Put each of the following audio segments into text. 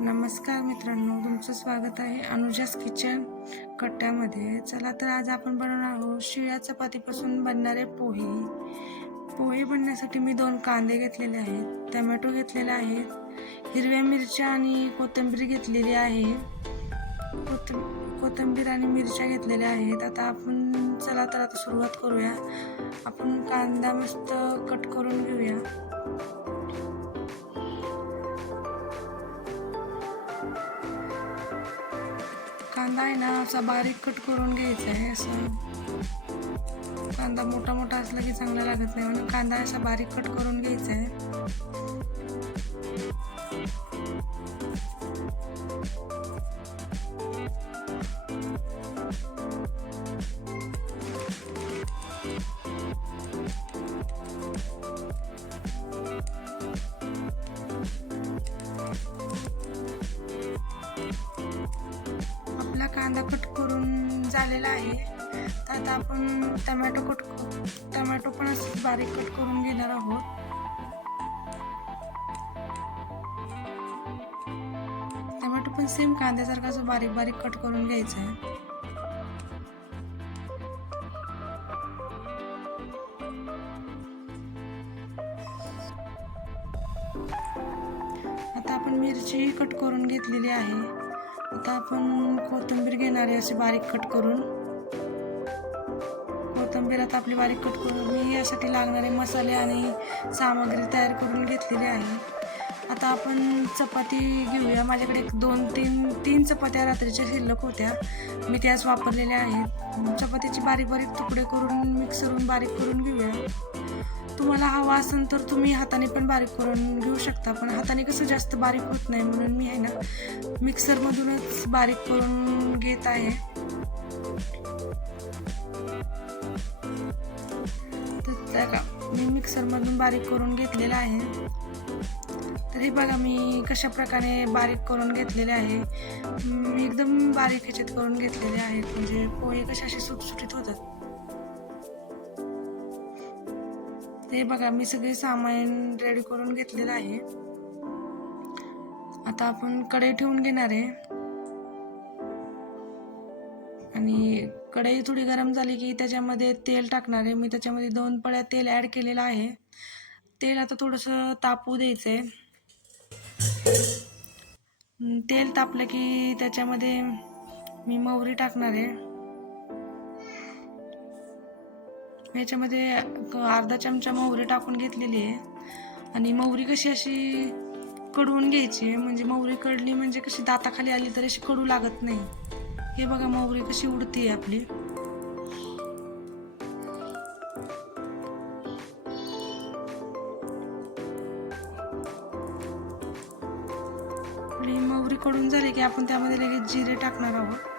नमस्कार मित्रांनो, तुमचं स्वागत आहे अनुजास किचन कट्ट्यामध्ये. चला तर आज आपण बनवणार आहोत शिळ्या चपातीपासून बनणारे पोहे बनवण्यासाठी मी 2 कांदे घेतलेले आहेत, टोमॅटो घेतलेले आहेत, हिरव्या मिरच्या आणि कोथिंबीर घेतलेली आहे. कोथिंबीर आणि मिरच्या घेतलेल्या आहेत. चला तर आता सुरुवात करूया. आपण कांदा मस्त कट करून घेऊया. कांदा आहे ना असा बारीक कट करून घ्यायचा आहे. असं कांदा मोठा मोठा असला की चांगला लागत नाही, म्हणून कांदा असा बारीक कट करून घ्यायचा आहे. आपला कांदा कट करून झालेला आहे. तर आता आपण टोमॅटो पण असं बारीक कट करून घेणार आहोत. टोमॅटो पण सेम कांद्यासारखं असं बारीक बारीक कट करून घ्यायचं आहे. आता आपण मिरची कट करून घेतलेली आहे. आता आपण कोथिंबीर घेणार आहे अशी बारीक कट करून. कोथिंबीर आता आपली बारीक कट करून मी यासाठी लागणारे मसाले आणि सामग्री तयार करून घेतलेली आहे. आता आपण चपाती घेऊया. माझ्याकडे 2-3 चपात्या रात्रीच्या शिल्लक होत्या, मी त्याच वापरलेल्या आहेत. चपातीचे बारीक बारीक तुकडे करून मिक्सरवरून बारीक करून घेऊया. तुम्हाला हवा असेल तर तुम्ही हाताने पण बारीक करून घेऊ शकता, पण हाताने कसं जास्त बारीक होत नाही, म्हणून मी आहे ना मिक्सरमधूनच बारीक करून घेत आहे. तर मी मिक्सरमधून बारीक करून घेतलेला आहे. तरी बघा मी कशा प्रकारे बारीक करून घेतलेले आहे. मी एकदम बारीक ह्याच्यात करून घेतलेले आहेत, म्हणजे पोहे कसे असे सुटसुटीत होतात. ते बघा मी सगळे सामान रेडी करून घेतलेलं आहे. आता आपण कढई ठेवून घेणार आहे आणि कढई थोडी गरम झाली की त्याच्यामध्ये तेल टाकणार आहे. मी त्याच्यामध्ये 2 पळ्या तेल ॲड केलेलं आहे. तेल आता थोडंसं तापू द्यायचं आहे. तेल तापलं की त्याच्यामध्ये मी मोहरी टाकणार आहे. याच्यामध्ये अर्धा चमचा मोहरी टाकून घेतलेली आहे. आणि मोहरी कशी अशी कडवून घ्यायची, म्हणजे मोहरी कडली म्हणजे कशी दाताखाली आली तरी अशी कडू लागत नाही. हे बघा मोहरी कशी उडते आपली. आपली मोहरी कडून झाली की आपण त्यामध्ये लगेच जिरे टाकणार आहोत.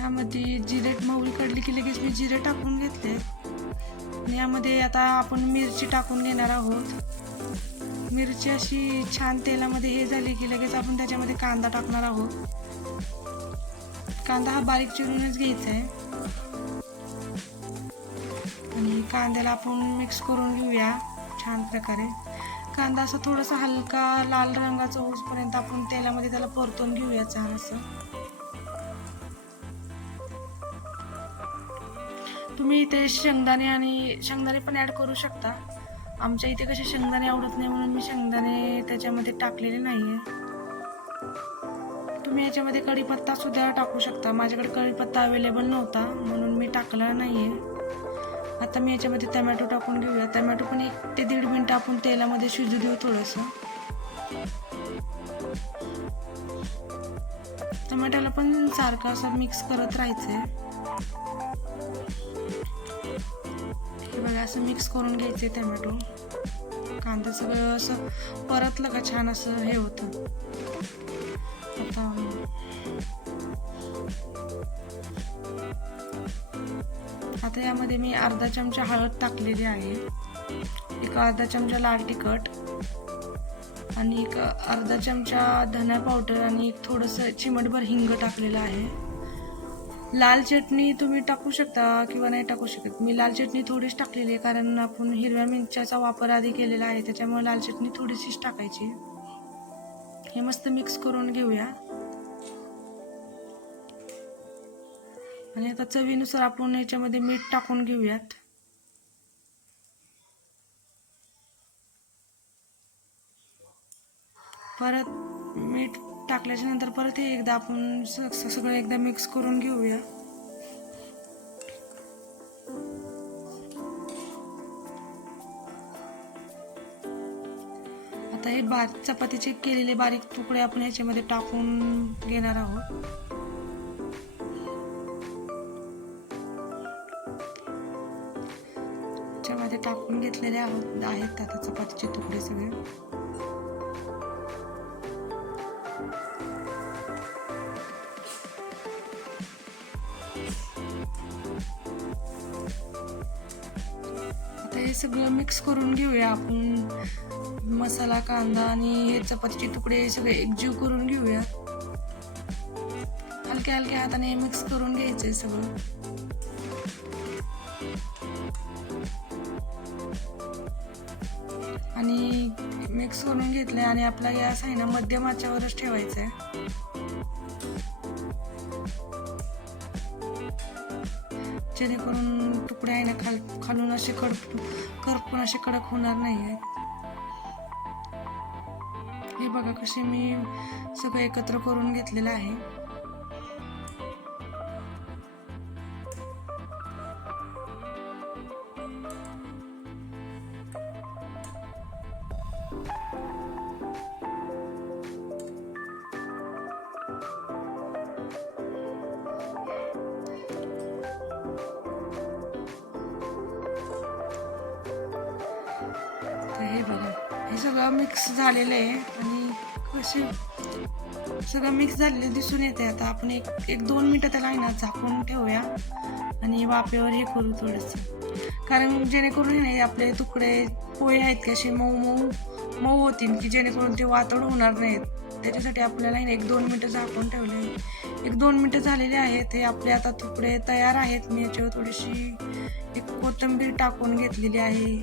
यामध्ये मोहरी कडली की लगेच मी जिरे टाकून घेतले. आणि यामध्ये आता आपण मिरची टाकून घेणार आहोत. मिरची अशी छान तेलामध्ये हे झाली की लगेच आपण त्याच्यामध्ये कांदा टाकणार आहोत. कांदा हा बारीक चिरूनच घ्यायचा आहे आणि कांद्याला आपण मिक्स करून घेऊया छान प्रकारे. कांदा असा थोडासा हलका लाल रंगाचा होईपर्यंत आपण तेलामध्ये त्याला परतून घेऊया छान असं. तुम्ही इथे शेंगदाणे पण ॲड करू शकता. आमच्या इथे कसे शेंगदाणे आवडत नाही, म्हणून मी शेंगदाणे त्याच्यामध्ये टाकलेले नाहीये. तुम्ही याच्यामध्ये कढीपत्ता सुद्धा टाकू शकता. माझ्याकडे कढीपत्ता अवेलेबल नव्हता म्हणून मी टाकला नाहीये. आता मी याच्यामध्ये टोमॅटो टाकून घेऊया. टोमॅटो पण 1 ते 1.5 मिनिट आपण तेलामध्ये शिजू देऊ थोडंसं. टोमॅटोला पण सारखं असं मिक्स करत राहायचंय. हे बघा असं मिक्स करून घ्यायचे. टोमॅटो कांदा सगळं असं परतलं का छान असं हे होतं. आता यामध्ये मी अर्धा चमचा हळद टाकलेली आहे, एक अर्धा चमचा लाल तिखट, आणि एक अर्धा चमचा धना पावडर आणि एक थोडंसं चिमटभर हिंग टाकलेलं आहे. लाल चटणी तुम्ही टाकू शकता किंवा नाही टाकू शकत. मी लाल चटणी थोडीच टाकलेली आहे, कारण आपण हिरव्या मिरच्याचा वापर आधी केलेला आहे, त्याच्यामुळे लाल चटणी थोडीशीच टाकायची. हे मस्त मिक्स करून घेऊया. आणि आता चवीनुसार आपण याच्यामध्ये मीठ टाकून घेऊयात. परत मीठ टाकल्याच्या नंतर परत हे एकदा आपण सगळं एकदा मिक्स करून घेऊया. आता हे चपातीचे केलेले बारीक तुकडे आपण ह्याच्यामध्ये टाकून घेणार आहोत. ह्याच्यामध्ये टाकून घेतलेले आहेत आता चपातीचे तुकडे सगळे. आता हे सगळं मिक्स करून घेऊया आपण. मसाला, कांदा आणि हे चपातीचे तुकडे सगळे एकजीव करून घेऊया. हलक्या हलक्या हाताने मिक्स करून घ्यायचंय सगळं. आणि मिक्स करून घेतलंय आणि आपला गॅस आहे ना मध्यम आचेवरच ठेवायचा आहे. जेणेकरून तुकडे आहे ना खालून असे करपून असे कडक होणार नाही आहेत. हे बघा कसे मी सगळं एकत्र करून घेतलेलं आहे. हे बघा हे सगळं मिक्स झालेलं आहे आणि कसे सगळं मिक्स झालेलं दिसून येते. आता आपण एक 2 मिनिटं त्याला आहे ना झाकून ठेवूया आणि वाफेवर हे करू थोडंसं, कारण जेणेकरून हे आपले तुकडे पोहे आहेत की असे मऊ होतील, की जेणेकरून ते वातड होणार नाहीत. त्याच्यासाठी आपल्याला 1-2 मिनिटं झाकून ठेवले. 1-2 मिनिटं झालेले आहेत. हे आपले आता तुकडे तयार आहेत. मी याच्यावर थोडीशी एक कोथिंबीर टाकून घेतलेली आहे.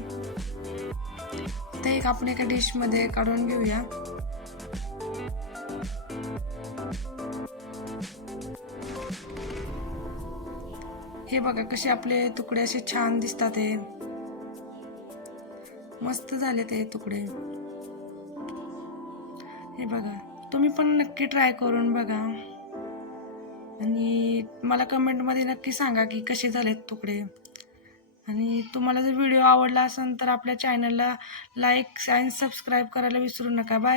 ते एक आपण एका डिशमध्ये काढून घेऊया. हे बघा कसे आपले तुकडे असे छान दिसतात. हे मस्त झाले ते तुकडे. हे बघा तुम्ही पण नक्की ट्राय करून बघा आणि मला कमेंटमध्ये नक्की सांगा की कसे झालेत तुकडे. आणि तुम्हाला जर व्हिडिओ आवडला असेल तर आपल्या चॅनलला लाईक आणि सबस्क्राईब करायला विसरू नका. बाय.